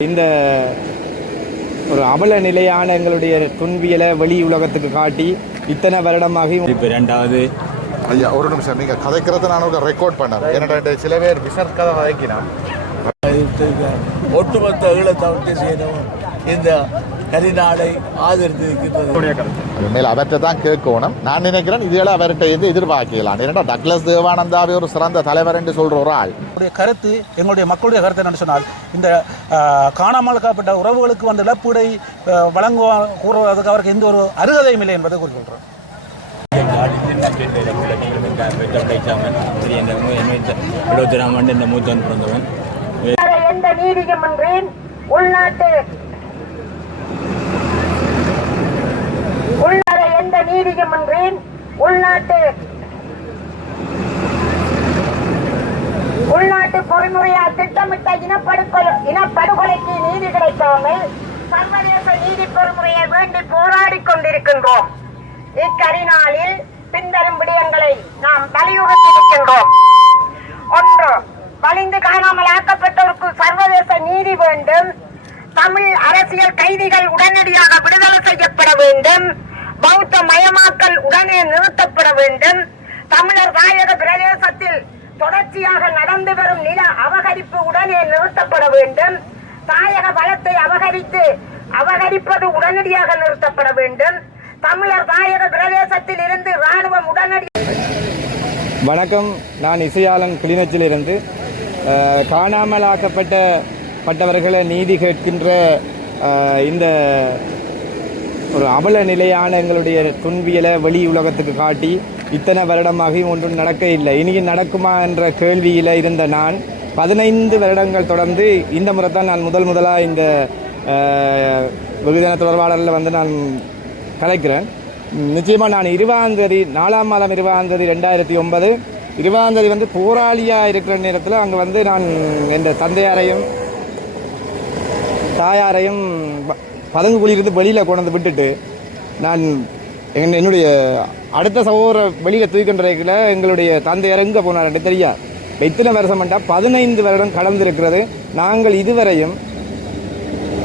இந்த ஒரு அவல நிலையான எங்களுடைய துன்பியலை வெளி உலகத்துக்கு காட்டி இத்தனை வருடமாக இப்போ ரெண்டாவது ஐயா ஒரு நிமிஷம். நீங்க கதைக்கிறத நான் ஒரு ரெக்கார்ட் பண்ணேன் என்னடா சில பேர் பிசர் கதை கதைக்கினா ஒட்டுமொத்த ஈழத்தமிழ்ச்சி செய்தவன் இந்த கரிநாடை ஆதரித்து இருக்கின்றது மேல அவர்கிட்ட தான் கேட்கணும். நான் நினைக்கிறேன் இதுகளை அவர்கிட்ட இருந்து எதிர்பார்க்கலாம். ஏன்னா டக்ளஸ் தேவானந்தாவே ஒரு சிறந்த தலைவர் என்று சொல்ற ஒரு ஆள். கருத்து எங்களுடைய மக்களுடைய கருத்து என்னன்னு சொன்னால் இந்த காணாமல் காப்பட்ட உறவுகளுக்கு வந்த இழப்பீடை வழங்குவ கூறுவதற்கு அவருக்கு எந்த ஒரு அருகதையும் இல்லை என்பதை குறிப்பிடுறோம் ஆண்டு இந்த பிறந்தவன் எந்த நீதிமன்றின் உள்நாட்டு உள்நாட என்றேன் உள்நாட்டு உள்நாட்டு பொறிமுறையால் திட்டமிட்ட இனப்படுகொலை இனப்படுகொலைக்கு நீதி கிடைக்காமல் சர்வதேச நீதி பொறிமுறையை வேண்டி போராடிக் கொண்டிருக்கின்றோம். இக்கரிநாளில் பின்வரும் விடயங்களை நாம் வலியுறுத்தியிருக்கின்றோம் ஒன்று வலிந்து காணாமல் ஆக்கப்பட்டோருக்கு சர்வதேச நீதி வேண்டும். தமிழ் அரசியல் கைதிகள் உடனடியாக விடுதலை செய்யப்பட வேண்டும். பௌத்த மயமாக்கல் உடனே நிறுத்தப்பட வேண்டும். தமிழர் தாயக பிரதேசத்தில் தொடர்ச்சியாக நடந்து வரும் நில அபகரிப்பு உடனே நிறுத்தப்பட வேண்டும். தாயக வளத்தை அபகரித்து அபகரிப்பது உடனடியாக நிறுத்தப்பட வேண்டும். தமிழர் தாயக பிரதேசத்தில் இருந்து ராணுவம் உடனடி வணக்கம். நான் இசையாளன் கிளிநொச்சியிலிருந்து அஹ், காணாமல் ஆக்கப்பட்ட பட்டவர்களை நீதி கேட்கின்ற இந்த ஒரு அவல நிலையான எங்களுடைய துன்பியலை வெளி உலகத்துக்கு காட்டி இத்தனை வருடமாகவும் ஒன்றும் நடக்க இல்லை. இனியும் நடக்குமா என்ற கேள்வியில் இருந்த நான் பதினைந்து வருடங்கள் தொடர்ந்து இந்த முறை தான் நான் முதல் முதலாக இந்த வெகுஜன தொடர்பாளரில் வந்து நான் கலைக்கிறேன். நிச்சயமாக நான் இருபதாம் தேதி நாலாம் மாதம் இருபதாம் தேதி ரெண்டாயிரத்தி ஒன்பது இருபதாம் தேதி வந்து போராளியாக இருக்கிற நேரத்தில் அங்கே வந்து நான் என் தந்தையாரையும் தாயாரையும் பதங்கு குழியிலிருந்து வெளியில் கொண்டாந்து விட்டுட்டு நான் என் என்னுடைய அடுத்த சகோதர வெளியில் தூக்கின்ற எங்களுடைய தந்தையார் எங்கே போனார் தெரியா? இத்தனை வருஷம் பண்ணால் பதினைந்து வருடம் கடந்திருக்கிறது. நாங்கள் இதுவரையும்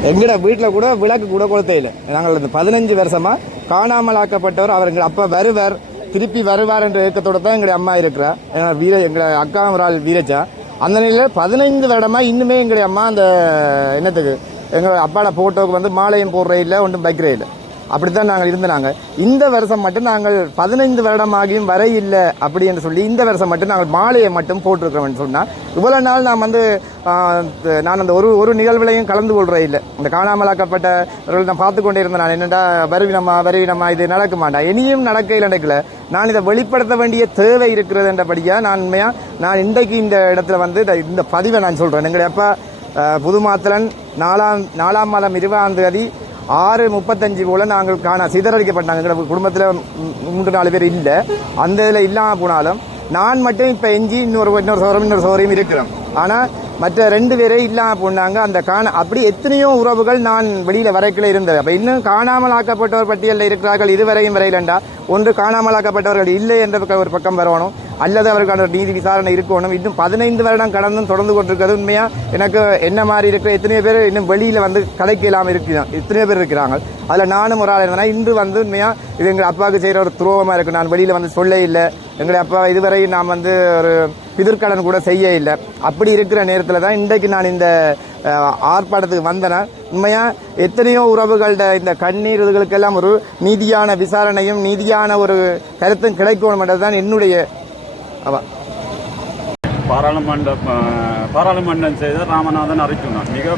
எங்களோட வீட்டில் கூட விளக்கு கூட கொளுத்தே இல்லை. நாங்கள் அந்த பதினஞ்சு வருஷமாக காணாமல் ஆக்கப்பட்டவர் அவர். எங்கள் அப்பா வருவார் திருப்பி வருவார் என்ற ஏக்கத்தோட தான் எங்களுடைய அம்மா இருக்கிறார் ஏன்னா வீர எங்களை அக்கா ஒரு ஆள் வீரஜா அந்த நிலையில் பதினைந்து வருடமாக இன்னுமே எங்களுடைய அம்மா அந்த என்னத்துக்கு எங்கள் அப்பாவோட ஃபோட்டோவுக்கு வந்து மாலையும் போடுற இல்லை ஒன்றும் வைக்கிற இல்லை. அப்படித்தான் நாங்கள் இருந்தாங்க இந்த வருஷம் மட்டும் நாங்கள் பதினைந்து வருடமாகியும் வரை இல்லை அப்படி என்று சொல்லி இந்த வருஷம் மட்டும் நாங்கள் மாலையை மட்டும் போட்டிருக்கிறோம்னு சொன்னால் இவ்வளோ நாள் நான் வந்து நான் அந்த ஒரு ஒரு நிகழ்வுலையும் கலந்து கொள்கிற இல்லை. இந்த காணாமலாக்கப்பட்டவர்கள் நான் பார்த்து கொண்டே இருந்தேன் நான் என்னடா வருவினமா வருவினமா இது நடக்க மாட்டேன் இனியும் நடக்கையில் நடக்கல. நான் இதை வெளிப்படுத்த வேண்டிய தேவை இருக்கிறது என்றபடியாக நான் உண்மையாக நான் இன்றைக்கு இந்த இடத்துல வந்து இந்த- இந்த பதிவை நான் சொல்கிறேன் எங்களுடைய அப்பா புதுமாத்தலன் நாலாம் நாலாம் மாதம் இருபதாம் தேதி ஆறு முப்பத்தஞ்சு போல் நாங்கள் காண சிதறடிக்கப்பட்டாங்க. எங்களோட குடும்பத்தில் மூன்று நாலு பேர் இல்லை. அந்த இதில் இல்லாமல் போனாலும் நான் மட்டும் இப்போ எஞ்சி இன்னொரு இன்னொரு சோரம் இன்னொரு சோரையும் இருக்கிறோம். ஆனால் மற்ற ரெண்டு பேரே இல்லாமல் போனாங்க. அந்த காண அப்படி எத்தனையோ உறவுகள் நான் வெளியில் வரைக்கில் இருந்தது. அப்போ இன்னும் காணாமல் ஆக்கப்பட்டவர் பட்டியலில் இருக்கிறார்கள் இதுவரையும் வரையிலண்டா. ஒன்று காணாமல் ஆக்கப்பட்டவர்கள் இல்லை என்ற பக்கம் ஒரு பக்கம் வரணும். அல்லது அவருக்கான நீதி விசாரணை இருக்கணும். இன்னும் பதினைந்து வருடம் கடந்தும் தொடர்ந்து கொண்டிருக்கிறது. உண்மையாக எனக்கு என்ன மாதிரி இருக்கிற எத்தனையோ பேர் இன்னும் வெளியில் வந்து கதைக்கு இல்லாமல் இருக்கிறாங்க எத்தனையோ பேர் இருக்கிறாங்க. அதில் நானும் ஒரு ஆள் இருந்தேன். இன்று வந்து உண்மையாக இது எங்கள் அப்பாவுக்கு செய்கிற ஒரு துரோகமாக இருக்குது நான் வெளியில் வந்து சொல்ல இல்லை. எங்களை அப்பா இதுவரை நான் வந்து ஒரு பிதிர்கடன் கூட செய்ய இல்லை. அப்படி இருக்கிற நேரத்தில் தான் இன்றைக்கு நான் இந்த ஆர்ப்பாட்டத்துக்கு வந்தேன் உண்மையாக எத்தனையோ உறவுகளோட இந்த கண்ணீர் இதுகளுக்கெல்லாம் ஒரு நீதியான விசாரணையும் நீதியான ஒரு கருத்தும் கிடைக்கணும் தான் என்னுடைய அவ பாராளுமன்ற பாராளுமன்றம் செய்த ராமநாதன் அறிவிச்சுனார் மிக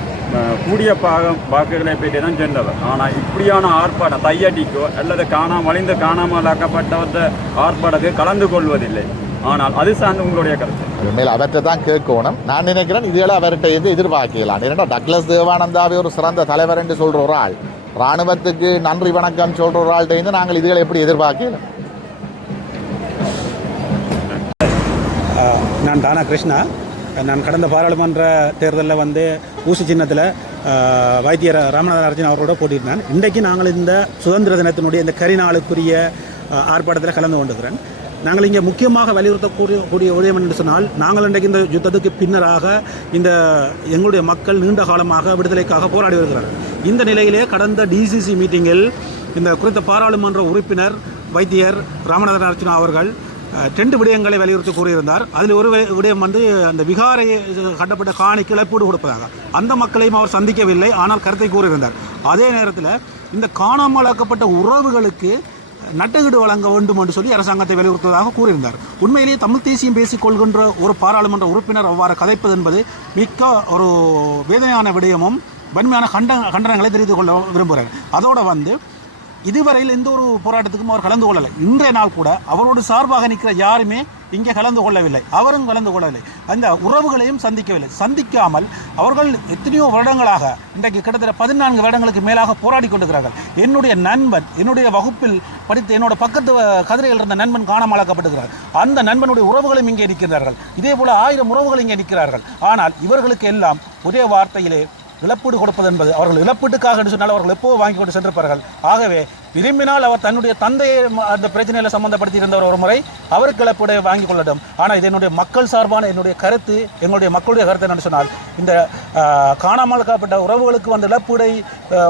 கூடிய பாகம் வாக்குகளை பெற்று தான் சென்றவர். ஆனால் இப்படியான ஆர்ப்பாட்டம் தையடிக்கோ அல்லது காணாமல் அழிந்து காணாமல் ஆக்கப்பட்டவற்ற ஆர்ப்பாட்டத்தில் கலந்து கொள்வதில்லை. ஆனால் அது சார்ந்து உங்களுடைய கருத்து. மேல அவர்கிட்ட தான் கேட்கணும். நான் நினைக்கிறேன் இதுகளை அவர்கிட்ட இருந்து எதிர்பார்க்கலாம். ஏன்னா டக்ளஸ் தேவானந்தாவே ஒரு சிறந்த தலைவர் என்று சொல்ற ஒரு ஆள். ராணுவத்துக்கு நன்றி வணக்கம் சொல்ற ஒரு ஆள்கிட்ட இருந்து நாங்கள் இதுகளை எப்படி எதிர்பார்க்கலாம்? நான் தானா கிருஷ்ணா நான் கடந்த பாராளுமன்ற தேர்தலில் வந்து ஊசி சின்னத்தில் வைத்தியர் ராமநாதன் அர்ஜுன் அவரோட போட்டியிருந்தேன் இன்றைக்கு நாங்கள் இந்த சுதந்திர தினத்தினுடைய இந்த கரிநாளுக்குரிய ஆர்ப்பாட்டத்தில் கலந்து கொண்டிருக்கிறேன். நாங்கள் இங்கே முக்கியமாக வலியுறுத்தக்கூடிய கூடிய உதயம் என்று சொன்னால் நாங்கள் இன்றைக்கு இந்த யுத்தத்துக்கு பின்னராக இந்த எங்களுடைய மக்கள் நீண்ட காலமாக விடுதலைக்காக போராடி வருகிறார்கள். இந்த நிலையிலே கடந்த டிசிசி மீட்டிங்கில் இந்த குறித்த பாராளுமன்ற உறுப்பினர் வைத்தியர் ராமநாதன் அர்ச்சனா அவர்கள் ரெண்டு விடயங்களை வலியுறுத்தி கூறியிருந்தார். அதில் ஒரு விடயம் வந்து அந்த விகாரை கட்டப்பட்ட காணிக்கு இழப்பீடு கொடுப்பதாக. அந்த மக்களையும் அவர் சந்திக்கவில்லை ஆனால் கருத்தை கூறியிருந்தார். அதே நேரத்தில் இந்த காணாமலாக்கப்பட்ட உறவுகளுக்கு நட்டகீடு வழங்க வேண்டும் என்று சொல்லி அரசாங்கத்தை வலியுறுத்துவதாக கூறியிருந்தார். உண்மையிலேயே தமிழ் தேசியம் பேசிக் கொள்கின்ற ஒரு பாராளுமன்ற உறுப்பினர் அவ்வாறு கதைப்பது என்பது மிக்க ஒரு வேதனையான விடயமும் வன்மையான கண்ட கண்டனங்களை தெரிவித்துக் கொள்ள விரும்புகிறார் அதோடு வந்து இதுவரையில் எந்த ஒரு போராட்டத்துக்கும் அவர் கலந்து கொள்ளலை. இன்றைய நாள் கூட அவரோடு சார்பாக நிற்கிற யாருமே இங்கே கலந்து கொள்ளவில்லை. அவரும் கலந்து கொள்ளவில்லை. அந்த உறவுகளையும் சந்திக்கவில்லை. சந்திக்காமல் அவர்கள் எத்தனையோ வருடங்களாக இன்றைக்கு கிட்டத்தட்ட பதினான்கு வருடங்களுக்கு மேலாக போராடி கொண்டிருக்கிறார்கள். என்னுடைய நண்பன் என்னுடைய வகுப்பில் படித்த என்னோட பக்கத்து கதிரையில் இருந்த நண்பன் காணாமலாக்கப்பட்டிருக்கிறார் அந்த நண்பனுடைய உறவுகளும் இங்கே நிற்கிறார்கள் இதே போல ஆயிரம் உறவுகள் இங்கே நிற்கிறார்கள். ஆனால் இவர்களுக்கு எல்லாம் ஒரே வார்த்தையிலே இழப்பீடு கொடுப்பது என்பது அவர்கள் இழப்பீட்டுக்காக என்று சொன்னால் அவர்கள் எப்போ வாங்கி கொண்டு சென்றிருப்பார்கள்? ஆகவே விரும்பினால் அவர் தன்னுடைய தந்தையை ம- அந்த பிரச்சனையில் சம்பந்தப்படுத்தி இருந்தவர் ஒரு முறை அவருக்கு இழப்பீடை வாங்கி கொள்ளட்டும். ஆனால் இது என்னுடைய மக்கள் சார்பான என்னுடைய கருத்து எங்களுடைய மக்களுடைய கருத்து என்னென்னு சொன்னால் இந்த காணாமல் காப்பட்ட உறவுகளுக்கு வந்து இழப்பீடை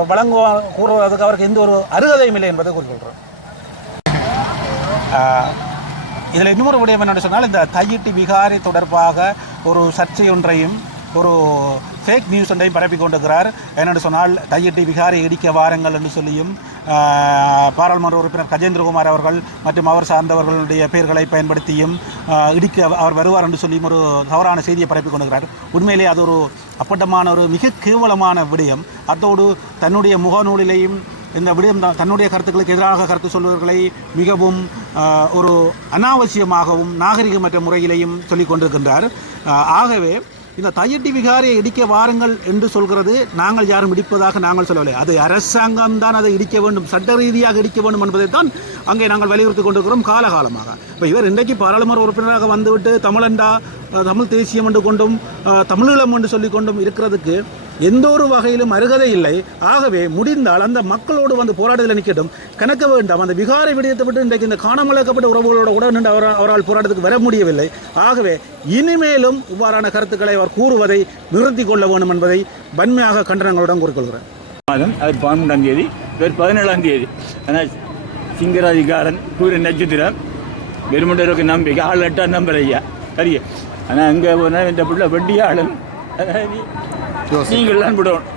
வழங்குவ கூறுவதற்கு அவருக்கு எந்த ஒரு அருகதையும் இல்லை என்பதை கூறிக்கொள்கிறோம் இதில் இன்னொரு விடயம் என்னென்னு சொன்னால் இந்த தையிட்டு விகாரி தொடர்பாக ஒரு சர்ச்சை ஒன்றையும் ஒரு ஃபேக் நியூஸ் ஒன்றையும் பரப்பி கொண்டிருக்கிறார். என்னென்று சொன்னால் கையெட்டி விகாரை இடிக்க வாருங்கள் என்று சொல்லியும் பாராளுமன்ற உறுப்பினர் கஜேந்திரகுமார் அவர்கள் மற்றும் அவர் சார்ந்தவர்களுடைய பெயர்களை பயன்படுத்தியும் இடிக்க அவர் வருவார் என்று சொல்லியும் ஒரு தவறான செய்தியை பரப்பி கொண்டிருக்கிறார். உண்மையிலே அது ஒரு அப்பட்டமான ஒரு மிக கேவலமான விடயம். அதோடு தன்னுடைய முகநூலிலேயும் இந்த விடயம் தான் தன்னுடைய கருத்துக்களுக்கு எதிராக கருத்து சொல்வர்களை மிகவும் ஒரு அனாவசியமாகவும் நாகரிகமற்ற முறையிலையும் சொல்லிக் கொண்டிருக்கின்றார். ஆகவே இந்த தையட்டி விகாரை இடிக்க வாருங்கள் என்று சொல்கிறது. நாங்கள் யாரும் இடிப்பதாக நாங்கள் சொல்லவில்லை. அது அரசாங்கம் தான் அதை இடிக்க வேண்டும் சட்ட ரீதியாக இடிக்க வேண்டும் என்பதை தான் அங்கே நாங்கள் வலியுறுத்தி கொண்டிருக்கிறோம் காலகாலமாக. இப்போ இவர் இன்றைக்கு பாராளுமன்ற உறுப்பினராக வந்துவிட்டு தமிழண்டா தமிழ் தேசியம் என்று கொண்டும் தமிழீழம் என்று சொல்லிக்கொண்டும் இருக்கிறதுக்கு எந்த ஒரு வகையிலும் அருகதை இல்லை. ஆகவே முடிந்தால் அந்த மக்களோடு வந்து போராட்டத்தில் நிற்கட்டும் கணக்க வேண்டாம். அந்த விகாரை விடயத்தை விட்டு இன்றைக்கு இந்த காணாமலாக்கப்பட்ட உறவுகளோட கூட நின்று அவர் அவரால் போராட்டத்துக்கு வர முடியவில்லை. ஆகவே இனிமேலும் இவ்வாறான கருத்துக்களை அவர் கூறுவதை நிறுத்தி கொள்ள வேண்டும் என்பதை வன்மையாக கண்டனங்களுடன் கூறிக்கொள்கிறேன். மாதம் அவர் பன்னெண்டாம் தேதி இவர் பதினேழாம் தேதி. ஆனால் சிங்கராதிகாரன் சூரியன் நட்சத்திரம் வெறுமண்டருக்கு நம்பிக்கை ஆள் எட்டாம் நம்பர் ஐயா. சரியா? ஆனால் அங்கே போனால் இந்த பிள்ளை வெட்டியாளும் அதாவது நீங்கள் தான் விடணும்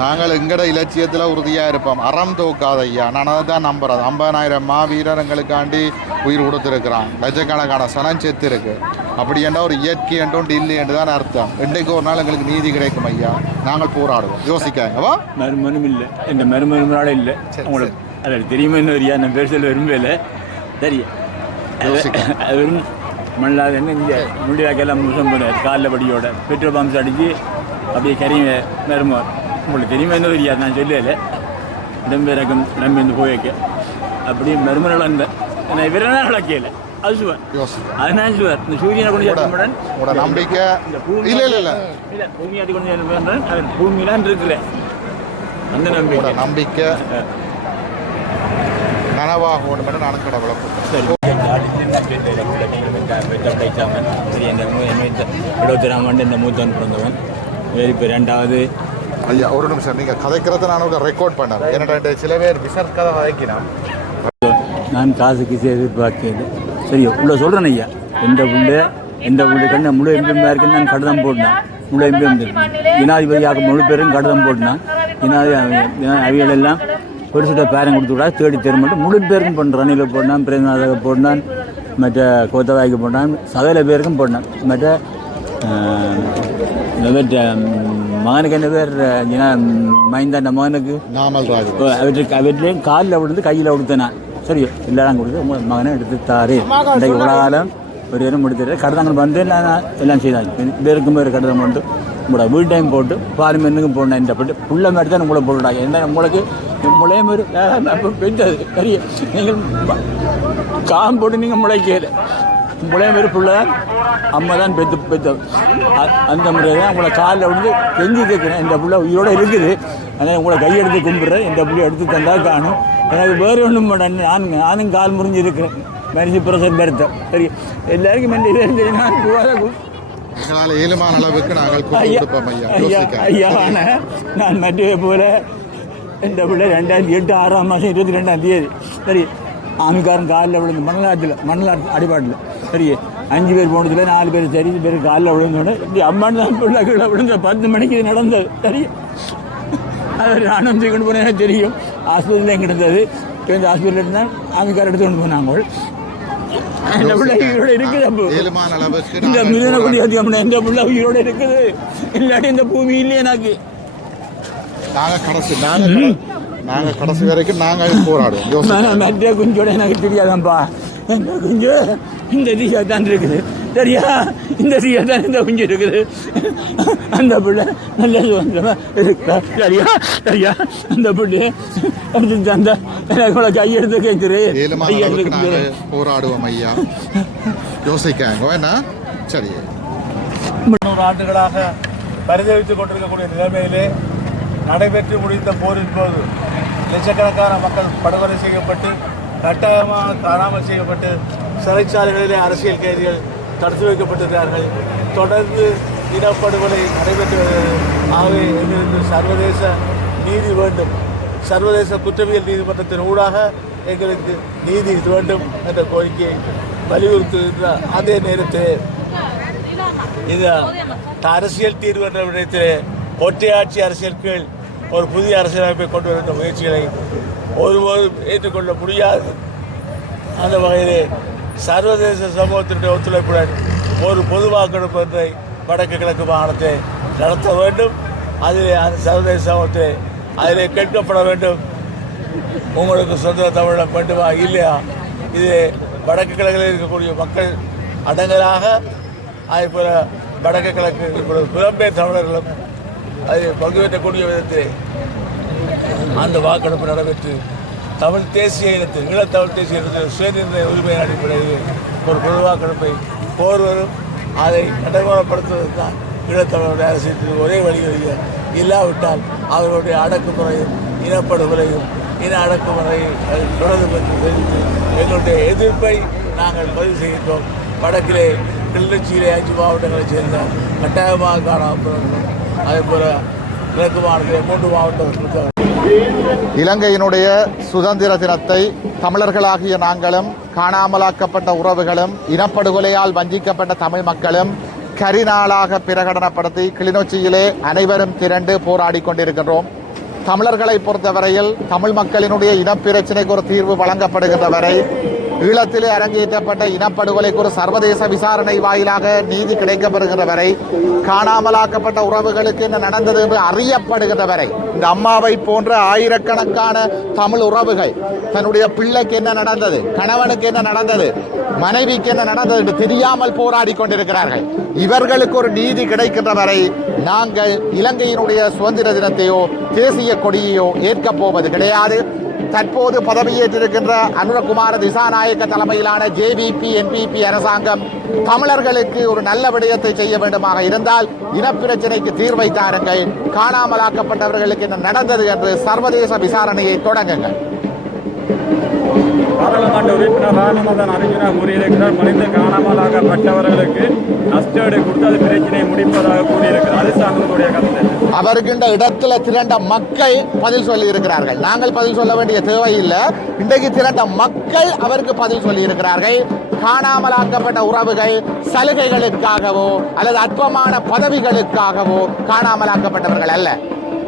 நாங்கள் எங்கட இலட்சியத்தில் உறுதியாக இருப்போம். அறம் தோக்காத ஐயா. நான் அதை தான் நம்புறது. ஐம்பதாயிரம் மாவீரர் எங்களுக்காண்டி உயிர் கொடுத்துருக்குறான். லட்சக்கணக்கான சனம் செத்து இருக்கு அப்படி என்ன ஒரு இயற்கை என்றும் இல்லை என்று தான் அர்த்தம். இன்றைக்கு ஒரு நாள் எங்களுக்கு நீதி கிடைக்கும் ஐயா. நாங்கள் போராடுவோம். யோசிக்காங்கவா மறுமனும் இல்லை. இந்த மறுமனும் இல்லை. உங்களுக்கு அதில் தெரியுமா என்ன வரியா நான் பேர் சொல்ல விரும்பல. அது வெறும் மண்ணாத என்ன இந்த முடியாக்கெல்லாம் முசம் போனார் காலில் படியோட பெட்ரோல் பம்ப்ஸ் அடித்து அப்படியே கறிங்க மருமார் உங்களுக்கு தெரியுமா என்ன வரியா நான் சொல்லல. இடம்பெறக்கம் நம்பி இந்த போய்க்க அப்படி மருமனால் இருந்தேன் நான் இவரை நடக்கல? அது சுவர். அதனால சுவர். இந்த சூரியனை கொண்டு உங்களோட நம்பிக்கை. இல்லை இல்லை இல்லை. இல்ல பூமி அது கொண்டு சேர்த்தமுடன் அவன் பூமியிலான் இருக்கிறேன் அந்த நம்பிக்கை. நம்பிக்கை. நனவாக வேண்டும் என்று நான் கடவுளை இருபத்தொராம் ஆண்டு இந்த மூத்தவன் பிறந்தவன் இப்போ ரெண்டாவது ஐயா ஒரு நிமிஷம். நீங்கள் கதைக்கிறத நான் ஒரு ரெக்கார்ட் பண்ணேன் என்னடா சில பேர் விசர் கதை கதைக்கிறான் நான் காசுக்கு எதிர்பார்க்கல சரி உள்ள சொல்கிறேன் ஐயா. எந்த புள்ள எந்த புள்ள கண்ணு முழு எம்பிஎம்மாக இருக்குன்னு நான் கடிதம் போட்டினேன் முழு எம்பிஎம் ஜனாதிபதியாக முழு பேரும் கடிதம் போட்டினேன் ஜனாதிபதி அவிகள் எல்லாம் பெருசுட்ட பேரம் கொடுத்து விடா தேடி தருமாட்டு முழு பேருக்கும் பண்ணுறேன் ரணில போடினான் பிரேமநாதக போடினான் மற்ற கோத்தவாய்க்கு போட்டான் சகல பேருக்கும் போடினான் மற்ற மற்ற மகனுக்கு என்ன பேர்? மைந்தாண்ட மகனுக்கு? அவற்றுக்கு அவற்றிலையும் காலில் விழுந்து கையில் கொடுத்தேன். சரி எல்லாம் கொடுத்து உங்கள் மகனை எடுத்து தாரு இன்றைக்கு இவ்வளோ காலம் ஒரு இடம் முடித்துட்டு கடிதங்கள் வந்து எல்லாம் நான் எல்லாம் செய்தாங்க. பேருக்கும் பேர் கடிதம் வந்து உங்களோட வீட்டையும் போட்டு பார்லிமெண்ட்டுக்கும் போடணும் பட்டு புள்ள மாதிரி தான் உங்களை போட்டுட்டாங்க. என்ன உங்களுக்கு முளையும் ஒரு அப்போ பெற்றது பெரிய நீங்கள் காம் போட்டு நீங்கள் முளைக்கல முளையும் ஒரு புள்ள. அம்மா தான் பெற்று பெற்ற அந்த முறை தான் உங்களை காலில் விழுந்து கெஞ்சி கேட்குறேன் இந்த புள்ள உயிரோட இருக்குது. அதனால் உங்களை கையெடுத்து கும்பிட்றேன். இந்த புள்ளை எடுத்து தந்தா காணும். எனக்கு வேறு ஒன்றும் பண்ண நான் நானும் கால் முறிஞ்சு இருக்கிறேன். மனுஷ பிரசர் வருத்தம் சரி. எல்லாருக்கும் இருந்து நான் போகாத எங்களால் ஏழுமான அளவுக்கு நாங்கள் குரல் ஐயா ஐயா. நான் மற்றவை போல. இந்த பிள்ளை ரெண்டாயிரத்தி எட்டு ஆறாம் மாதம் இருபத்தி ரெண்டாம் தேதி சரி ஆமிக்காரன் காலில் விழுந்து மணலாத்தில் மணலாட்டு அடிபாட்டில் சரி அஞ்சு பேர் போனதுல நாலு பேர் சரி பேர் காலில் விழுந்தோடனே இப்படி அம்மான்னு தான் பிள்ளை கீழே விழுந்த பத்து மணிக்கு இது நடந்தது சரி அது நானும் கொண்டு போனேன் எனக்கு தெரியும் ஆஸ்பத்திரியில் இப்போ இந்த ஹாஸ்பிட்டலில் இருந்தால் ஆமிக்கார் எடுத்து கொண்டு போனாங்க இந்த பிள்ளை உயிரோட இருக்குது அப்போ இந்த மிதன. குடி அதிகம் இந்த பிள்ளை உயிரோட இருக்குது இல்லாட்டி இந்த பூமி இல்லையே எனக்கு நாங்கள் கடைசி நாங்கள் நாங்கள் கடைசி வரைக்கும் நாங்கள் போராடுவோம். நான் மற்ற குஞ்சோட எனக்கு தெரியாதப்பா இந்த குஞ்சு? இந்த தீயா தான் இருக்குது. சரியா? இந்த தீயா தான் இந்த குஞ்சு இருக்குது. அந்த பிள்ளை நல்ல சுதந்திரமா இருக்கா? சரியா? சரியா? அந்த பிள்ளை எடுத்து அந்த எனக்கு உள்ள கையெடுத்து அளவுக்கு நாங்கள் போராடுவோம் ஐயா. யோசிக்காங்க. என்ன? சரி. நூறு ஆண்டுகளாக பரிதவித்துக் கொண்டிருக்கக்கூடிய நிலைமையிலே நடைபெற்று முடிந்த போரின் போது லட்சக்கணக்கான மக்கள் படுகொலை செய்யப்பட்டு கட்டாயமாக காணாமல் செய்யப்பட்டு சிறைச்சாலைகளிலே அரசியல் கைதிகள் தடுத்து வைக்கப்பட்டிருக்கிறார்கள். தொடர்ந்து இனப்படுகொலை நடைபெற்று வருகிறது ஆகவே எங்களுக்கு சர்வதேச நீதி வேண்டும். சர்வதேச குற்றவியல் நீதிமன்றத்தின் ஊடாக எங்களுக்கு நீதி வேண்டும் என்ற கோரிக்கையை வலியுறுத்துகின்ற அதே நேரத்தில் இது அரசியல் தீர்வு என்ற விடயத்திலே ஒற்றையாட்சி அரசியல் கீழ் ஒரு புதிய அரசியலமைப்பை கொண்டு வருகின்ற முயற்சிகளை ஒருபோதும் ஏற்றுக்கொள்ள முடியாது. அந்த வகையிலே சர்வதேச சமூகத்தினுடைய ஒத்துழைப்புடன் ஒரு பொது வாக்கெடுப்பு ஒன்றை வடக்கு கிழக்கு மாகாணத்தை நடத்த வேண்டும். அதிலே அந்த சர்வதேச சமூகத்தை அதிலே கேட்கப்பட வேண்டும். உங்களுக்கு சொந்த தமிழம் வேண்டுமா இல்லையா? இது வடக்கு கிழக்கில் இருக்கக்கூடிய மக்கள் அடங்கலாக. அதே போல வடக்கு கிழக்கு இருக்கக்கூடிய புலம்பெயர் தமிழர்களும் அதில் பங்குபெற்றக்கூடிய விதத்திலே அந்த வாக்கெடுப்பு நடைபெற்று தமிழ் தேசிய இனத்தில் ஈழத்தமிழ் தேசிய இனத்தில் சுயநிர்ணய உரிமையின் அடிப்படையில் ஒரு பொதுவாக்கெடுப்பை வாக்கெடுப்பை அதை நடைமுறைப்படுத்துவது தான் ஈழத்தமிழருடைய அரசியத்தில் ஒரே வழிகளில் இல்லாவிட்டால் அவர்களுடைய அடக்குமுறையும் இனப்படுகொலையும் இன அடக்குமுறையை அது தொடரும் என்று தெரிவித்து எங்களுடைய எதிர்ப்பை நாங்கள் பதிவு செய்கின்றோம். வடக்கிலே கிளிநொச்சியிலே அஞ்சு மாவட்டங்களைச் சேர்ந்த கட்டாயமாக காணப்படும் அதே போல கிழக்கு மூன்று மாவட்டங்கள் இலங்கையினுடைய சுதந்திர தினத்தை தமிழர்களாகிய நாங்களும் காணாமலாக்கப்பட்ட உறவுகளும் இனப்படுகொலையால் வஞ்சிக்கப்பட்ட தமிழ் மக்களும் கரிநாளாக பிரகடனப்படுத்தி கிளிநொச்சியிலே அனைவரும் திரண்டு போராடி கொண்டிருக்கின்றோம். தமிழர்களை பொறுத்தவரையில் தமிழ் மக்களினுடைய இனப்பிரச்சினைக்கு ஒரு தீர்வு வழங்கப்படுகின்ற வரை ஈழத்திலே அரங்கேற்றப்பட்ட இனப்படுகொலைக்கு ஒரு சர்வதேச விசாரணை வாயிலாக நீதி கிடைக்கப்படுகின்ற வரை காணாமலாக்கப்பட்ட உறவுகளுக்கு என்ன நடந்தது என்று அறியப்படுகிற வரை இந்த அம்மாவை போன்ற ஆயிரக்கணக்கான தமிழ் உறவுகள் தன்னுடைய பிள்ளைக்கு என்ன நடந்தது கணவனுக்கு என்ன நடந்தது மனைவிக்கு என்ன நடந்தது என்று தெரியாமல் போராடி கொண்டிருக்கிறார்கள். இவர்களுக்கு ஒரு நீதி கிடைக்கின்ற வரை நாங்கள் இலங்கையினுடைய சுதந்திர தினத்தையோ தேசிய கொடியையோ ஏற்கப் போவது கிடையாது. தற்போது பதவியேற்றிருக்கின்ற அனுரகுமார திசாநாயக்க தலைமையிலான ஜேவிபி என்பிபி அரசாங்கம் தமிழர்களுக்கு ஒரு நல்ல விடயத்தை செய்ய வேண்டுமாக இருந்தால் இனப்பிரச்சனைக்கு தீர்வை தாருங்கள். காணாமலாக்கப்பட்டவர்களுக்கு என்ன நடந்தது என்று சர்வதேச விசாரணையை தொடங்குங்கள். பாராளுமன்ற உறுப்பினர் ராமநாதன் அர்ஜுனா கூறியிருக்கிறார் மனித காணாமலாகப்பட்டவர்களுக்கு நஷ்டஈடு கொடுத்து அது பிரச்சனையை முடிப்பதாக கூறியிருக்கிறார் அது சார்ந்தவர்களுடைய கருத்து அவருக்கின்ற இடத்துல திரண்ட மக்கள் பதில் சொல்லி இருக்கிறார்கள் நாங்கள் பதில் சொல்ல வேண்டிய தேவையில்லை. இன்றைக்கு திரண்ட மக்கள் அவருக்கு பதில் சொல்லி இருக்கிறார்கள் காணாமலாக்கப்பட்ட உறவுகள் சலுகைகளுக்காகவோ அல்லது அற்பமான பதவிகளுக்காகவோ காணாமலாக்கப்பட்டவர்கள் அல்ல.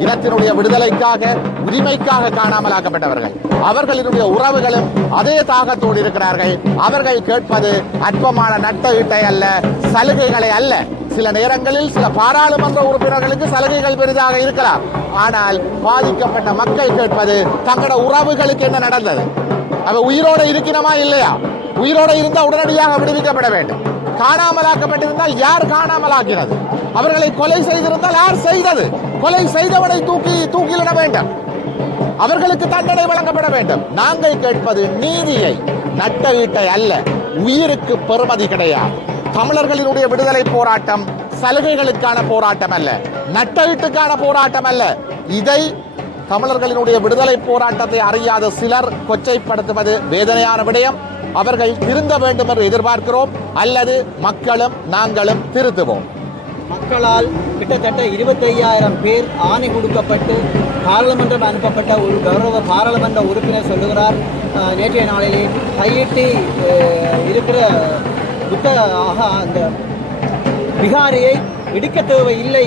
இனத்தினுடைய விடுதலைக்காக உரிமைக்காக காணாமலாக்கப்பட்டவர்கள். அவர்களினுடைய உறவுகளும் அதே தாகத்தோடு இருக்கிறார்கள். அவர்கள் கேட்பது அற்பமான நட்ட ஈட்டை அல்ல சலுகைகளை அல்ல. சில நேரங்களில் சில பாராளுமன்ற உறுப்பினர்களுக்கு சலுகைகள் பெரிதாக இருக்கலாம். ஆனால் பாதிக்கப்பட்ட மக்கள் கேட்பது தங்களோட உறவுகளுக்கு என்ன நடந்தது? அவ உயிரோட இருக்கிறமா இல்லையா? உயிரோட இருந்தால் உடனடியாக விடுவிக்கப்பட வேண்டும். காணாமலாக்கப்பட்டிருந்தால் யார் காணாமலாக்கிறது அவர்களை கொலை செய்திருந்தால் யார் செய்தது? கொலை செய்தவனை தூக்கி தூக்கிலிட வேண்டும். அவர்களுக்கு தண்டனை வழங்கப்பட வேண்டும். நாங்கள் கேட்பது நீதியை நட்ட ஈட்டை அல்ல உயிருக்கு பெறுமதி கிடையாது. தமிழர்களினுடைய விடுதலை போராட்டம் சலுகைகளுக்கான போராட்டம் அல்ல நட்ட வீட்டுக்கான போராட்டம் அல்ல. இதை தமிழர்களினுடைய விடுதலை போராட்டத்தை அறியாத சிலர் கொச்சைப்படுத்துவது வேதனையான விடயம். அவர்கள் திருந்த வேண்டும் என்று எதிர்பார்க்கிறோம். அல்லது மக்களும் நாங்களும் திருத்துவோம். மக்களால் கிட்டத்தட்ட இருபத்தையாயிரம் பேர் ஆணை கொடுக்கப்பட்டு பாராளுமன்றம் அனுப்பப்பட்ட ஒரு கௌரவ பாராளுமன்ற உறுப்பினர் சொல்லுகிறார். நேற்றைய நாளிலே கையிட்டு இருக்கிற புத்த ஆக அந்த விகாரியை இடிக்க தேவையில்லை.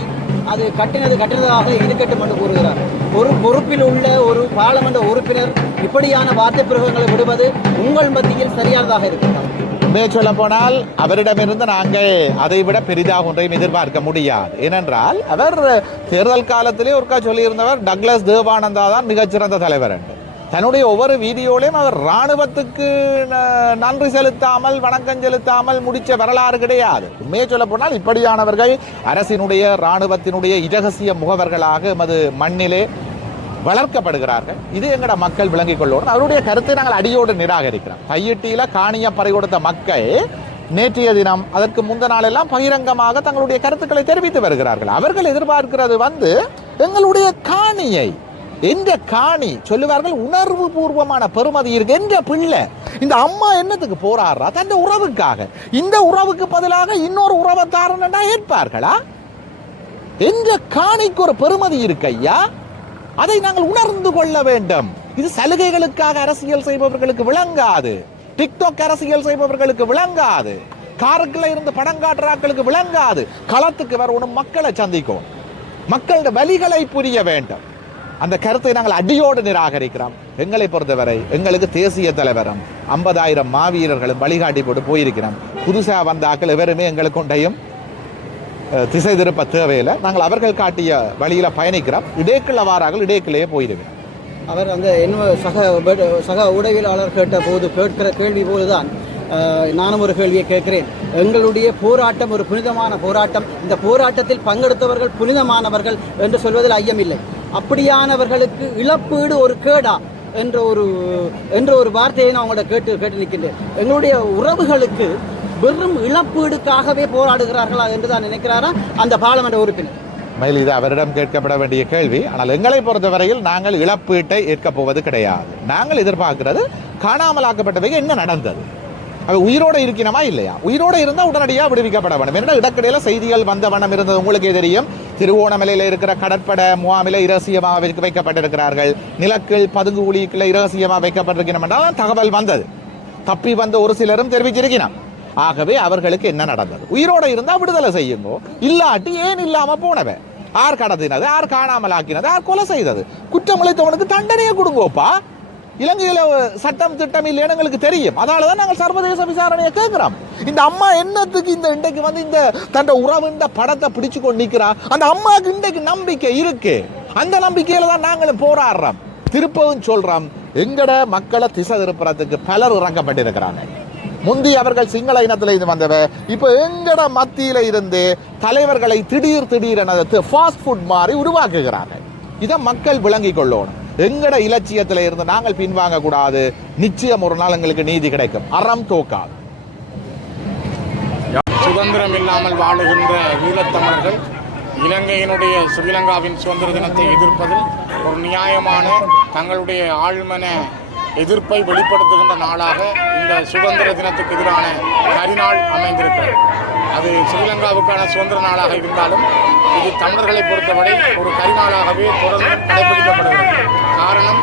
அது கட்டினது கட்டினதாக இருக்கட்டும் என்று கூறுகிறார். ஒரு பொறுப்பில் உள்ள ஒரு பாராளுமன்ற உறுப்பினர் இப்படியான வார்த்தை பிரயோகங்களை விடுவது உங்கள் மத்தியில் சரியானதாக இருக்கிறார் உண்மையை சொல்ல போனால் அவரிடமிருந்து நாங்கள் அதை விட பெரிதாக ஒன்றையும் எதிர்பார்க்க முடியாது. ஏனென்றால் அவர் தேர்தல் காலத்திலே ஒருக்கா சொல்லியிருந்தவர் டக்ளஸ் தேவானந்தா தான் மிகச்சிறந்த தலைவர் என்று. தன்னுடைய ஒவ்வொரு வீடியோலையும் அவர் இராணுவத்துக்கு ந- நன்றி செலுத்தாமல் வணக்கம் செலுத்தாமல் முடிச்ச வரலாறு கிடையாது. உண்மையை சொல்ல போனால் இப்படியானவர்கள் அரசினுடைய இராணுவத்தினுடைய இரகசிய முகவர்களாக எமது மண்ணிலே வளர்க்கப்படுகிறார்கள். இது எங்கட மக்கள் விளங்கிக் கொள்ளணும் அவருடைய கருத்தை நாங்கள் அடியோடு நிராகரிக்கிறோம். கையிட்டியில காணிய பறி கொடுத்த மக்கள் நேற்றைய தினம் அதற்கு முந்த நாளெல்லாம் பகிரங்கமாக தங்களுடைய கருத்துக்களை தெரிவித்து வருகிறார்கள். அவர்கள் எதிர்பார்க்கிறது வந்து எங்களுடைய காணியை என்ற காணி சொல்லுவார்கள் உணர்வு பூர்வமான பெருமதி இருக்கு என்ற பிள்ளை. இந்த அம்மா என்னத்துக்கு போராடுறா? தன் உறவுக்காக. இந்த உறவுக்கு பதிலாக இன்னொரு உறவை தாரணும்னா ஏற்பார்களா? என்ற காணிக்கு ஒரு பெருமதி இருக்கு ஐயா அதை நாங்கள் உணர்ந்து கொள்ள வேண்டும். இது சலுகைகளுக்காக அரசியல் செய்பவர்களுக்கு விளங்காது. டிக்டாக் அரசியல் செய்பவர்களுக்கு விளங்காது. காருக்குள்ள இருந்து படம் காட்டுறாக்களுக்கு விளங்காது. களத்துக்கு வரணும் மக்களை சந்திக்கும். மக்களோட வழிகளை புரிய வேண்டும். அந்த கருத்தை நாங்கள் அடியோடு நிராகரிக்கிறோம். எங்களை பொறுத்தவரை எங்களுக்கு தேசிய தலைவரும் ஐம்பதாயிரம் மாவீரர்களும் வழிகாட்டி போட்டு போயிருக்கிறோம். புதுசாக வந்தாக்கள் எவருமே எங்களுக்கு கொண்டையும் திசை திருப்ப தேவையில்லை நாங்கள் அவர்கள் காட்டிய வழியில் பயணிக்கிறோம். இடைக்குள்ள வாரார்கள் இடைக்குள்ளேயே போயிடுவேன் அவர் அந்த என்ன சக சக உடவியலாளர் கேட்ட போது கேட்கிற கேள்வி போதுதான். நானும் ஒரு கேள்வியை கேட்கிறேன். எங்களுடைய போராட்டம் ஒரு புனிதமான போராட்டம். இந்த போராட்டத்தில் பங்கெடுத்தவர்கள் புனிதமானவர்கள் என்று சொல்வதில் ஐயமில்லை. அப்படியானவர்களுக்கு இழப்பீடு ஒரு கேடா என்ற ஒரு என்ற ஒரு வார்த்தையை நான் அவங்கள்ட்ட கேட்டு கேட்டு நிற்கின்றேன். எங்களுடைய உறவுகளுக்கு வெறும் இழப்பீடுக்காகவே போராடுகிறார்களா என்று தான் நினைக்கிறாரா அந்த பாராளுமன்ற உறுப்பினர்? மேல் இது அவரிடம் கேட்கப்பட வேண்டிய கேள்வி. ஆனால் எங்களை பொறுத்தவரையில் நாங்கள் இழப்பீட்டை ஏற்கப் போவது கிடையாது. நாங்கள் எதிர்பார்க்கிறது காணாமலாக்கப்பட்டவைக்கு என்ன நடந்தது? அவை உயிரோடு இருக்கணுமா இல்லையா? உயிரோடு இருந்தால் உடனடியாக விடுவிக்கப்பட வேண்டும். ஏன்னா இடக்கடையில் செய்திகள் வந்த வண்ணம் இருந்தது. உங்களுக்கே தெரியும். திருவோணமலையில் இருக்கிற கடற்படை முகாமில் இரகசியமாக வைக்க- வைக்கப்பட்டிருக்கிறார்கள். நிலக்கள் பதுங்கு ஊழியக்கில் இரகசியமாக வைக்கப்பட்டிருக்கணும் என்றால் தகவல் வந்தது. தப்பி வந்த ஒரு சிலரும் தெரிவிச்சிருக்கிறான் ஆகவே அவர்களுக்கு என்ன நடந்தது? உயிரோட இருந்தால் விடுதலை செய்யுங்கோ. இல்லாட்டி ஏன் இல்லாமல் போனவன்? யார் கடத்தினது யார் காணாமல் ஆக்கினது ஆர் கொலை செய்தது. குற்றம் இழைத்தவனுக்கு தண்டனையை கொடுங்கோப்பா. இலங்கையில் சட்டம் திட்டம் இல்லைன்னு எங்களுக்கு தெரியும். அதனால தான் நாங்கள் சர்வதேச விசாரணையை கேட்குறோம். இந்த அம்மா என்னத்துக்கு இந்த இன்றைக்கு வந்து இந்த தன் உறவு இந்த படத்தை பிடிச்சு கொண்டு நிற்கிறா அந்த அம்மாவுக்கு இன்றைக்கு நம்பிக்கை இருக்கு. அந்த நம்பிக்கையில தான் நாங்களும் போராடுறோம். திருப்பவும் சொல்கிறோம் எங்கட மக்களை திசை திருப்புறதுக்கு பலர் இறக்கப்பட்டிருக்கிறாங்க முந்தி அவர்கள் சிங்கள இனத்தில் இருந்து வந்தவர் இப்போ எங்கட மத்தியில் இருந்து தலைவர்களை திடீர் திடீரென ஃபாஸ்ட் ஃபுட் மாதிரி உருவாக்குகிறாங்க இதை மக்கள் விளங்கி கொள்ளணும். எங்கட இலட்சியத்தில் இருந்து நாங்கள் பின்வாங்க கூடாது. நிச்சயம் ஒரு நாள் எங்களுக்கு நீதி கிடைக்கும். அறம் தோக்காது. சுதந்திரம் இல்லாமல் வாழுகின்ற ஈழத்தமிழர்கள் இலங்கையினுடைய ஸ்ரீலங்காவின் சுதந்திர தினத்தை எதிர்ப்பதில் ஒரு நியாயமான தங்களுடைய ஆழ்மன எதிர்ப்பை வெளிப்படுத்துகின்ற நாளாக இந்த சுதந்திர தினத்துக்கு எதிரான கரிநாள் அமைந்திருக்கிறது. அது ஸ்ரீலங்காவுக்கான சுதந்திர நாளாக இருந்தாலும் இது தமிழர்களை பொறுத்தவரை ஒரு கரிநாளாகவே தொடர்ந்து கடைபிடிக்கப்படுகிறது. காரணம்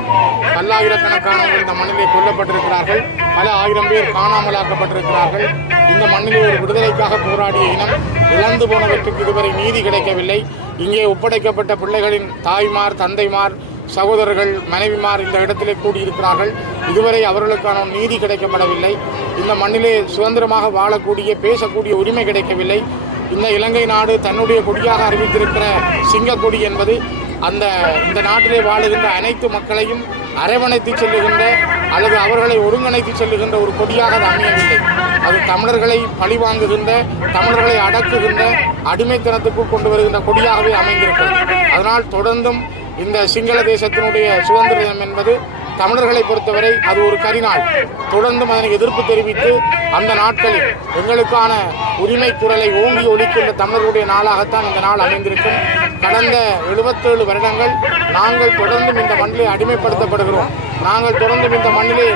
பல்லாயிரக்கணக்கானவர்கள் இந்த மண்ணிலே கொல்லப்பட்டிருக்கிறார்கள். பல ஆயிரம் பேர் காணாமலாக்கப்பட்டிருக்கிறார்கள். இந்த மண்ணிலே ஒரு விடுதலைக்காக போராடிய இனம் இழந்து போனவற்றுக்கு இதுவரை நீதி கிடைக்கவில்லை. இங்கே ஒப்படைக்கப்பட்ட பிள்ளைகளின் தாய்மார் தந்தைமார் சகோதரர்கள் மனைவிமார் இந்த இடத்திலே கூடியிருக்கிறார்கள். இதுவரை அவர்களுக்கான நீதி கிடைக்கப்படவில்லை. இந்த மண்ணிலே சுதந்திரமாக வாழக்கூடிய பேசக்கூடிய உரிமை கிடைக்கவில்லை. இந்த இலங்கை நாடு தன்னுடைய கொடியாக அறிவித்திருக்கிற சிங்கக்கொடி என்பது அந்த இந்த நாட்டிலே வாழுகின்ற அனைத்து மக்களையும் அரவணைத்து செல்லுகின்ற அல்லது அவர்களை ஒருங்கிணைத்து செல்லுகின்ற ஒரு கொடியாக அது அமையவில்லை. அது தமிழர்களை பழிவாங்குகின்ற தமிழர்களை அடக்குகின்ற அடிமைத்தனத்துக்குள் கொண்டு வருகின்ற கொடியாகவே அமைந்திருக்கிறது. அதனால் தொடர்ந்தும் இந்த சிங்கள தேசத்தினுடைய சுதந்திர தினம் என்பது தமிழர்களை பொறுத்தவரை அது ஒரு கரிநாள். தொடர்ந்தும் அதனை எதிர்ப்பு தெரிவித்து அந்த நாட்களில் எங்களுக்கான உரிமை குரலை ஓங்கி ஒலிக்கின்ற தமிழர்களுடைய நாளாகத்தான் இந்த நாள் அமைந்திருக்கும். கடந்த எழுபத்தேழு வருடங்கள் நாங்கள் தொடர்ந்தும் இந்த மண்ணிலே அடிமைப்படுத்தப்படுகிறோம். நாங்கள் தொடர்ந்தும் இந்த மண்ணிலே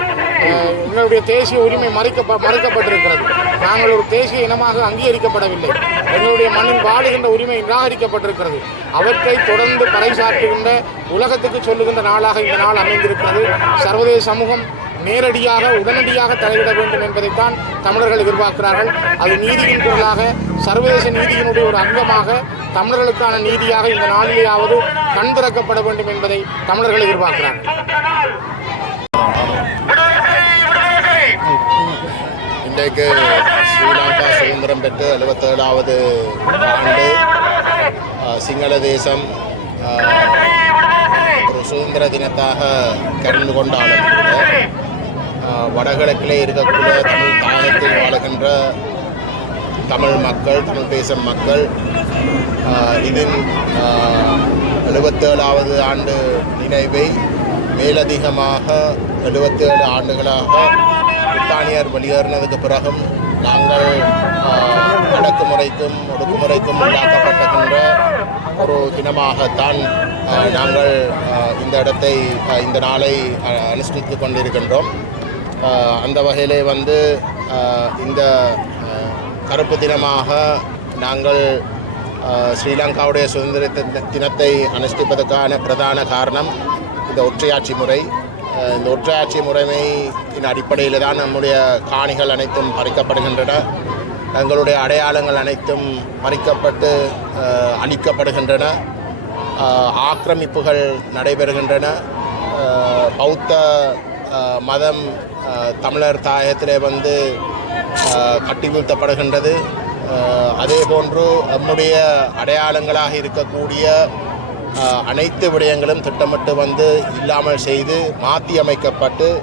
எங்களுடைய தேசிய உரிமை மறைக்க மறைக்கப்பட்டிருக்கிறது. நாங்கள் ஒரு தேசிய இனமாக அங்கீகரிக்கப்படவில்லை. எங்களுடைய மண்ணில் வாழுகின்ற உரிமை நிராகரிக்கப்பட்டிருக்கிறது. அவற்றை தொடர்ந்து பறைசாற்றுகின்ற உலகத்துக்கு சொல்லுகின்ற நாளாக இந்த நாள் அமைந்திருக்கிறது. சர்வதேச சமூகம் நேரடியாக உடனடியாக தலையிட வேண்டும் என்பதைத்தான் தமிழர்கள் எதிர்பார்க்கிறார்கள். அது நீதியின் குரலாக சர்வதேச நீதியினுடைய ஒரு அங்கமாக தமிழர்களுக்கான நீதியாக இந்த நாளிலேயாவது கண் திறக்கப்பட வேண்டும் என்பதை தமிழர்கள் எதிர்பார்க்கிறார்கள். இன்றைக்கு ஸ்ரீலங்கா சுதந்திரம் பெற்று எழுபத்தேழாவது ஆண்டு சிங்கள தேசம் ஒரு சுதந்திர தினத்தாக கலந்து கொண்டாலும் கூட வடகிழக்கிலே இருக்கக்கூடிய தமிழ் தாயத்தில் வாழுகின்ற தமிழ் மக்கள் தமிழ் பேசும் மக்கள் இதன் எழுபத்தேழாவது ஆண்டு நினைவை மேலதிகமாக எழுபத்தேழு ஆண்டுகளாக பிரித்தானியர் வெளியேறினதுக்கு பிறகும் நாங்கள் அடக்குமுறைக்கும் ஒடுக்குமுறைக்கும் உள்ளாக்கப்பட்டிருக்கின்ற ஒரு தினமாகத்தான் நாங்கள் இந்த இடத்தை இந்த நாளை அனுஷ்டித்து கொண்டிருக்கின்றோம். அந்த வகையிலே வந்து இந்த கருப்பு தினமாக நாங்கள் ஸ்ரீலங்காவுடைய சுதந்திர தி- தினத்தை அனுஷ்டிப்பதற்கான பிரதான காரணம் இந்த ஒற்றையாட்சி முறை. இந்த ஒற்றையாட்சி முறைமையின் அடிப்படையில் தான் நம்முடைய காணிகள் அனைத்தும் பறிக்கப்படுகின்றன. எங்களுடைய அடையாளங்கள் அனைத்தும் பறிக்கப்பட்டு அழிக்கப்படுகின்றன. ஆக்கிரமிப்புகள் நடைபெறுகின்றன. பௌத்த மதம் தமிழர் தாயத்திலே வந்து அஹ், கட்டி வீழ்த்தப்படுகின்றது அதே போன்று நம்முடைய அடையாளங்களாக இருக்கக்கூடிய அனைத்து விடயங்களும் திட்டமிட்டு வந்து இல்லாமல் செய்து மாற்றி அமைக்கப்பட்டு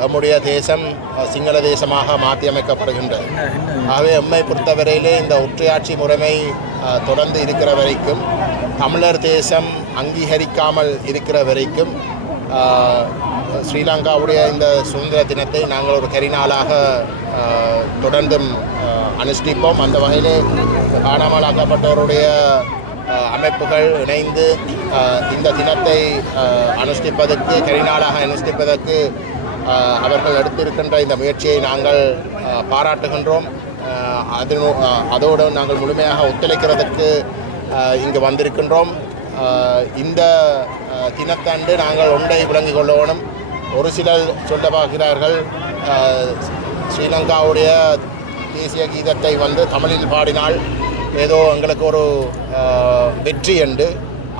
நம்முடைய தேசம் சிங்கள தேசமாக மாற்றி அமைக்கப்படுகின்றது ஆகவே எம்மை பொறுத்தவரையிலே இந்த ஒற்றையாட்சி முறைமை தொடர்ந்து இருக்கிற வரைக்கும் தமிழர் தேசம் அங்கீகரிக்காமல் இருக்கிற வரைக்கும் ஸ்ரீலங்காவுடைய இந்த சுதந்திர தினத்தை நாங்கள் ஒரு கரிநாளாக தொடர்ந்தும் அனுஷ்டிப்போம். அந்த வகையிலே காணாமலாக்கப்பட்டவருடைய அமைப்புகள் இணைந்து இந்த தினத்தை அனுஷ்டிப்பதற்கு கரிநாளாக அனுஷ்டிப்பதற்கு அவர்கள் எடுத்திருக்கின்ற இந்த முயற்சியை நாங்கள் பாராட்டுகின்றோம். அதனோ அது அதோடு நாங்கள் முழுமையாக ஒத்துழைக்கிறதற்கு இங்கு வந்திருக்கின்றோம். இந்த அஹ், தினத்தன்று நாங்கள் ஒன்றை விளங்கிக் கொள்ளணும். ஒரு சிலர் சொல்ல பார்க்கிறார்கள் ஸ்ரீலங்காவுடைய தேசிய கீதத்தை வந்து தமிழில் பாடினால் ஏதோ எங்களுக்கு ஒரு வெற்றி என்று.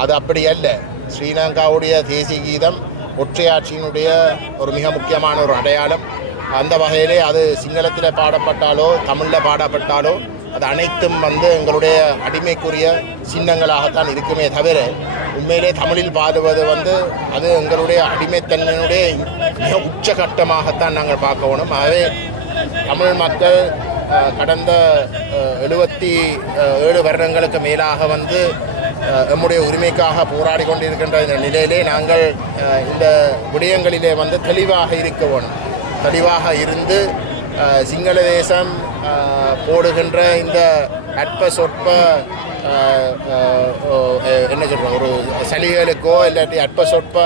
அது அப்படி அல்ல. ஸ்ரீலங்காவுடைய தேசிய கீதம் ஒற்றையாட்சியினுடைய ஒரு மிக முக்கியமான ஒரு அடையாளம். அந்த வகையிலே அது சிங்களத்தில் பாடப்பட்டாலோ தமிழில் பாடப்பட்டாலோ அது அனைத்தும் வந்து எங்களுடைய அடிமைக்குரிய சின்னங்களாகத்தான் இருக்குமே தவிர உண்மையிலே தமிழில் பாடுவது வந்து அது எங்களுடைய அடிமைத்தன்மையினுடைய மிக உச்சகட்டமாகத்தான் நாங்கள் பார்க்கணும் ஆகவே தமிழ் மக்கள் கடந்த எழுபத்தி ஏழு வருடங்களுக்கு மேலாக வந்து நம்முடைய உரிமைக்காக போராடி கொண்டிருக்கின்ற இந்த நிலையிலே நாங்கள் இந்த விடயங்களிலே வந்து தெளிவாக இருக்க வேணும். தெளிவாக இருந்து சிங்கள தேசம் போடுகின்ற இந்த அற்ப சொற்ப என்ன சொல்கிறோம் ஒரு சலுகைகளுக்கோ இல்லாட்டி அற்ப சொற்ப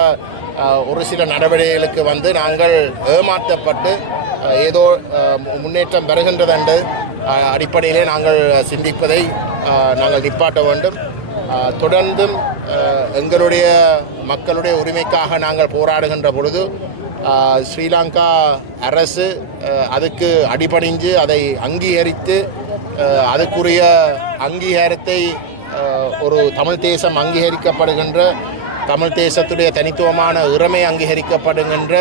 ஒரு சில நடவடிக்கைகளுக்கு வந்து நாங்கள் ஏமாற்றப்பட்டு ஏதோ முன்னேற்றம் பெறுகின்றது என்று அடிப்படையிலே நாங்கள் சிந்திப்பதை நாங்கள் நிப்பாட்ட வேண்டும். தொடர்ந்தும் எங்களுடைய மக்களுடைய உரிமைக்காக நாங்கள் போராடுகின்ற பொழுது ஸ்ரீலங்கா அரசு அதுக்கு அடிபணிஞ்சு அதை அங்கீகரித்து அதுக்குரிய அங்கீகாரத்தை ஒரு தமிழ் தேசம் அங்கீகரிக்கப்படுகின்ற தமிழ் தேசத்துடைய தனித்துவமான உரிமை அங்கீகரிக்கப்படுகின்ற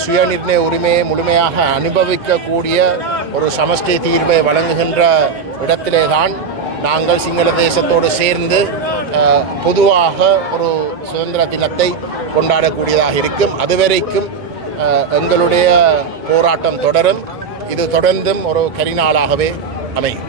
சுயநிர்ணய உரிமையை முழுமையாக அனுபவிக்கக்கூடிய ஒரு சமஷ்டி தீர்வை வழங்குகின்ற இடத்திலே தான் நாங்கள் சிங்கள தேசத்தோடு சேர்ந்து பொதுவாக ஒரு சுதந்திர தினத்தை கொண்டாடக்கூடியதாக இருக்கும். அதுவரைக்கும் எங்களுடைய போராட்டம் தொடரும். இது தொடர்ந்தும் ஒரு கரிநாளாகவே அமையும்.